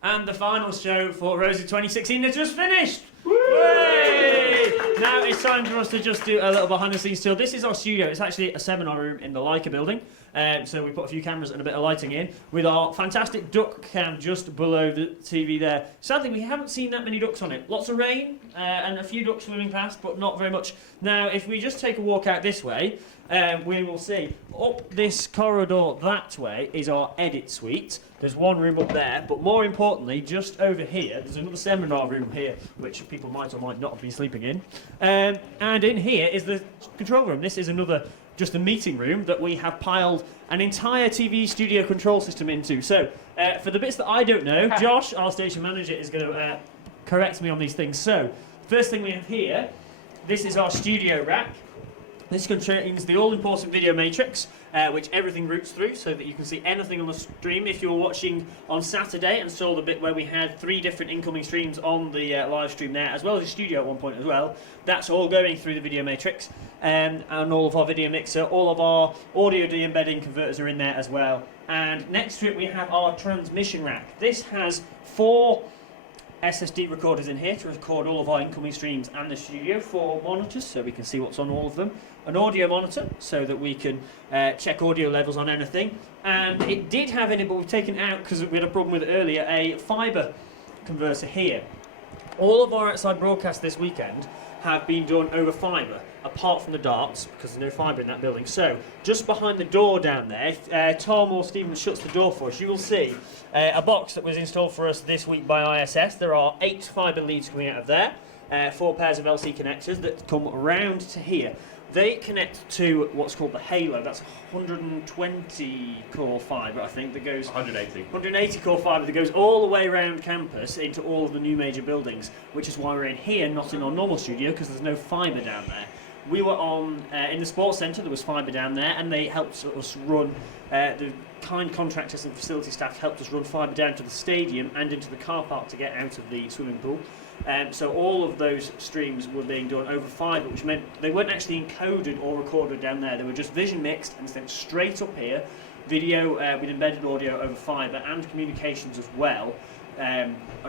And the final show for Rosie 2016 has just finished! Way! Now it's time for us to just do a little behind the scenes tour. This is our studio. It's actually a seminar room in the Leica building. So we put a few cameras and a bit of lighting in with our fantastic duck cam just below the TV there. Sadly, we haven't seen that many ducks on it. Lots of rain and a few ducks swimming past, but not very much. Now, if we just take a walk out this way, we will see up this corridor that way is our edit suite. There's one room up there, but more importantly, just over here, there's another seminar room here, which people might or might not have been sleeping in. And in here is the control room. This is just a meeting room that we have piled an entire TV studio control system into. So, for the bits that I don't know, Josh, our station manager, is going to correct me on these things. So, first thing we have here, this is our studio rack. This contains the all-important video matrix, which everything routes through so that you can see anything on the stream. If you were watching on Saturday and saw the bit where we had 3 different incoming streams on the live stream there, as well as the studio at one point as well, that's all going through the video matrix. And all of our video mixer, all of our audio de-embedding converters are in there as well. And next to it we have our transmission rack. This has 4 SSD recorders in here to record all of our incoming streams and the studio, 4 monitors so we can see what's on all of them, an audio monitor so that we can check audio levels on anything, and it did have in it, but we've taken it out because we had a problem with it earlier, a fibre converter here. All of our outside broadcasts this weekend have been done over fibre, apart from the darts, because there's no fibre in that building. So, just behind the door down there, if Tom or Stephen shuts the door for us, you will see a box that was installed for us this week by ISS. There are 8 fibre leads coming out of there, 4 pairs of LC connectors that come round to here. They connect to what's called the Halo. That's 120 core fibre, I think, that goes... 180 core fibre that goes all the way around campus into all of the new major buildings, which is why we're in here, not in our normal studio, because there's no fibre down there. We were in the sports centre, there was fibre down there, and they helped us run, the kind contractors and facility staff helped us run fibre down to the stadium and into the car park to get out of the swimming pool. So all of those streams were being done over fibre, which meant they weren't actually encoded or recorded down there. They were just vision mixed and sent straight up here, video with embedded audio over fibre and communications as well,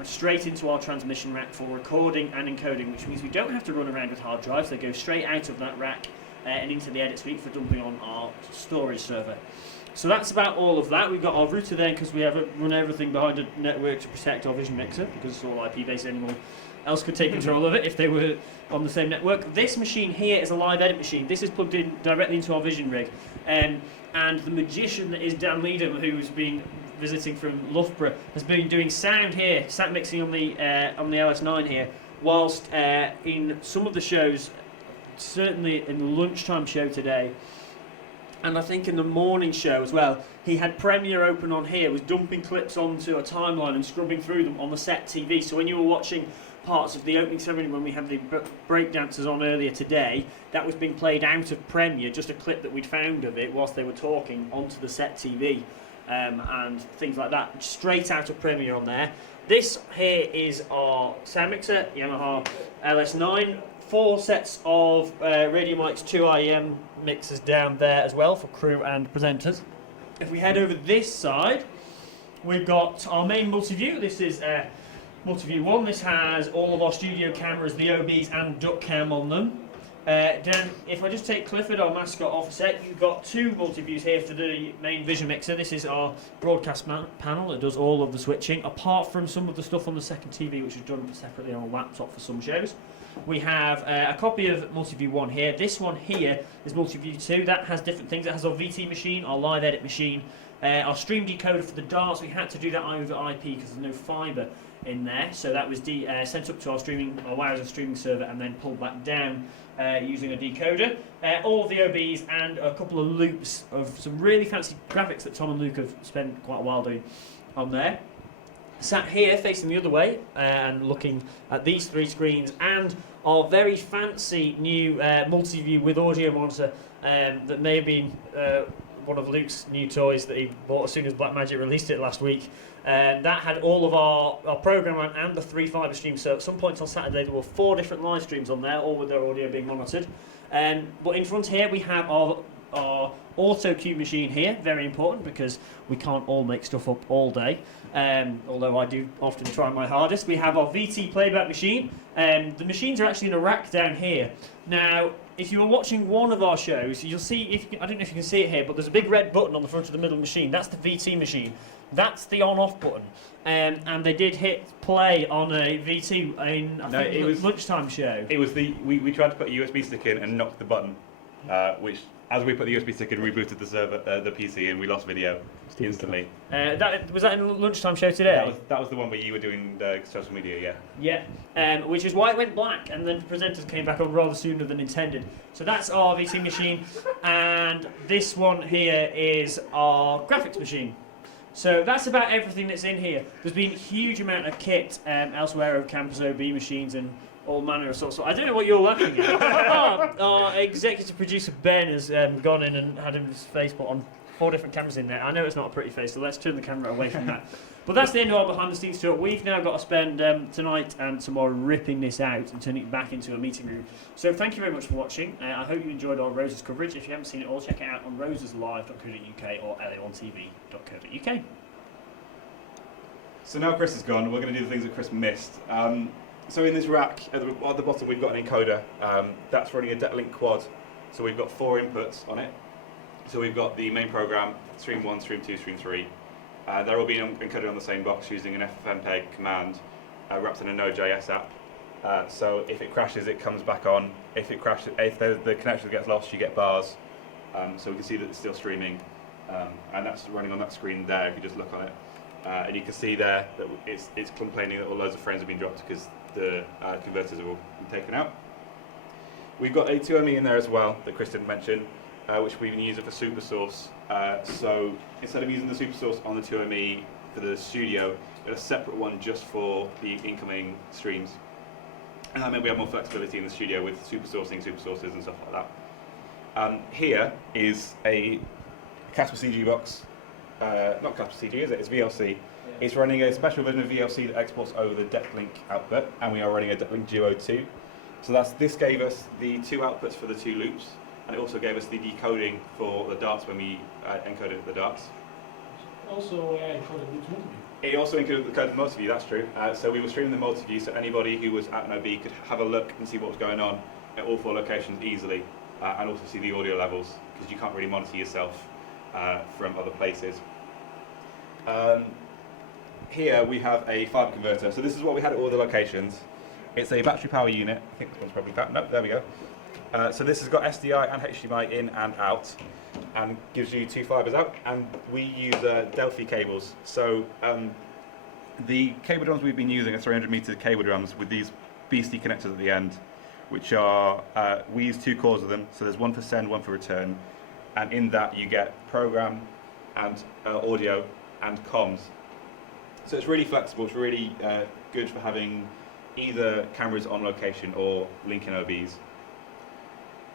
straight into our transmission rack for recording and encoding, which means we don't have to run around with hard drives. They go straight out of that rack and into the edit suite for dumping on our storage server. So that's about all of that. We've got our router there because we haven't run everything behind a network to protect our vision mixer, because it's all IP based. Anyone else could take control of it if they were on the same network. This machine here is a live edit machine. This is plugged in directly into our vision rig, and the magician that is Dan Leadham, who's been visiting from Loughborough, has been doing sound here, sound mixing on the LS9 here, whilst in some of the shows, certainly in the lunchtime show today, and I think in the morning show as well, he had Premiere open on here, was dumping clips onto a timeline and scrubbing through them on the set TV. So when you were watching parts of the opening ceremony when we had the breakdancers on earlier today, that was being played out of Premiere, just a clip that we'd found of it whilst they were talking onto the set TV, and things like that, straight out of Premiere on there. This here is our sound mixer, Yamaha LS9. 4 sets of Radio Mike's 2 IEM mixers down there as well for crew and presenters. If we head over this side, we've got our main multi-view. This is multi-view 1. This has all of our studio cameras, the OBs and duck cam on them. Then, if I just take Clifford, our mascot, off a sec, you've got 2 multi-views here for the main vision mixer. This is our broadcast panel that does all of the switching, apart from some of the stuff on the second TV, which is done separately on a laptop for some shows. We have a copy of Multiview 1 here. This one here is Multiview 2. That has different things. It has our VT machine, our live edit machine, our stream decoder for the darts. We had to do that over IP because there's no fibre in there. So that was sent up to our wireless streaming server and then pulled back down using a decoder. All of the OBs and a couple of loops of some really fancy graphics that Tom and Luke have spent quite a while doing on there. Sat here facing the other way and looking at these 3 screens and our very fancy new multi-view with audio monitor that may have been one of Luke's new toys that he bought as soon as Blackmagic released it last week. That had all of our program and the 3 fibre streams. So at some point on Saturday there were 4 different live streams on there, all with their audio being monitored. But in front here we have our our auto cue machine here, very important because we can't all make stuff up all day, although I do often try my hardest. We have our VT playback machine. The machines are actually in a rack down here. Now, if you were watching one of our shows, you'll see, I don't know if you can see it here, but there's a big red button on the front of the middle machine. That's the VT machine. That's the on-off button. And they did hit play on a VT in, I think it was lunchtime show. It was we tried to put a USB stick in and knocked the button, which, as we put the USB stick in, rebooted the server, the PC, and we lost video instantly. Was that in the lunchtime show today? That was the one where you were doing the social media, yeah. Yeah, which is why it went black, and then the presenters came back on rather sooner than intended. So that's our VT machine, and this one here is our graphics machine. So that's about everything that's in here. There's been a huge amount of kit elsewhere of Campus OB machines and all manner of sorts. So I don't know what you're laughing at. Our executive producer Ben has gone in and had his face put on 4 different cameras in there. I know it's not a pretty face, so let's turn the camera away from that. But that's the end of our behind the scenes tour. We've now got to spend tonight and tomorrow ripping this out and turning it back into a meeting room. So thank you very much for watching. I hope you enjoyed our Roses coverage. If you haven't seen it all, check it out on roseslive.co.uk or la1tv.co.uk. So now Chris is gone, we're going to do the things that Chris missed. So in this rack, at the bottom we've got an encoder. That's running a Detlink quad. So we've got 4 inputs on it. So we've got the main program, stream 1, stream 2, stream 3. They're all being encoded on the same box using an FFmpeg command wrapped in a Node.js app. So if it crashes, it comes back on. If the connection gets lost, you get bars. So we can see that it's still streaming. And that's running on that screen there if you just look on it. And you can see there that it's complaining that all loads of frames have been dropped because the converters have all been taken out. We've got a 2ME in there as well that Chris didn't mention, which we've been using for SuperSource. So instead of using the SuperSource on the 2ME for the studio, we had a separate one just for the incoming streams. And that meant we have more flexibility in the studio with supersourcing, supersources and stuff like that. Here is a Casper CG box. Not Casper CG, is it? It's VLC. Yeah. It's running a special version of VLC that exports over the Detlink output, and we are running a Detlink Duo 2. So this gave us the 2 outputs for the 2 loops, and it also gave us the decoding for the darts when we encoded the darts. Also encoded the multiview. It also encoded the multiview, that's true. So we were streaming the multiview, so anybody who was at an OB could have a look and see what was going on at all 4 locations easily, and also see the audio levels, because you can't really monitor yourself from other places. Here we have a fiber converter. So this is what we had at all the locations. It's a battery power unit. I think this one's probably that. Nope, there we go. So this has got SDI and HDMI in and out, and gives you 2 fibers out. And we use Delphi cables. So the cable drums we've been using are 300-meter cable drums with these beastie connectors at the end, which are we use 2 cores of them. So there's one for send, one for return, and in that you get program and audio and comms. So it's really flexible. It's really good for having either cameras on location or linking OBs.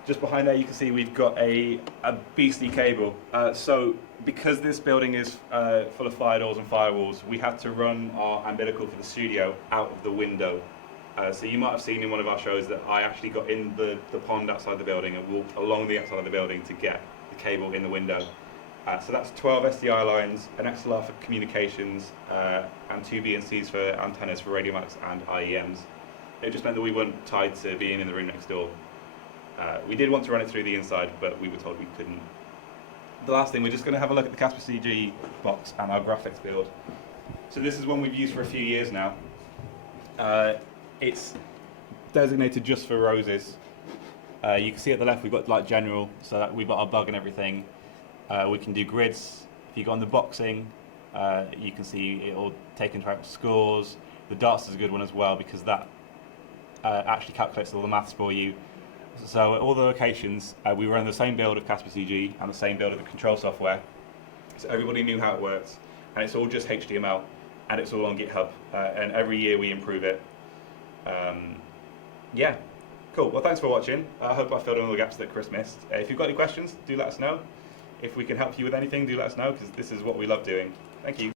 Just behind there you can see we've got a beastly cable. So because this building is full of fire doors and firewalls, we had to run our umbilical for the studio out of the window. So you might have seen in one of our shows that I actually got in the pond outside the building and walked along the outside of the building to get the cable in the window. So that's 12 SDI lines, an XLR for communications, and 2 BNCs for antennas for radio mics and IEMs. It just meant that we weren't tied to being in the room next door. We did want to run it through the inside, but we were told we couldn't. The last thing, we're just going to have a look at the Casper CG box and our graphics build. So this is one we've used for a few years now. It's designated just for Roses. You can see at the left we've got like general, so that we've got our bug and everything. We can do grids. If you go on the boxing, you can see it all take into account scores. The darts is a good one as well because that actually calculates all the maths for you. So at all the locations, we run the same build of Casper CG and the same build of the control software. So everybody knew how it works, and it's all just HTML, and it's all on GitHub. And every year we improve it. Yeah, cool. Well, thanks for watching. I hope I filled in all the gaps that Chris missed. If you've got any questions, do let us know. If we can help you with anything, do let us know, because this is what we love doing. Thank you.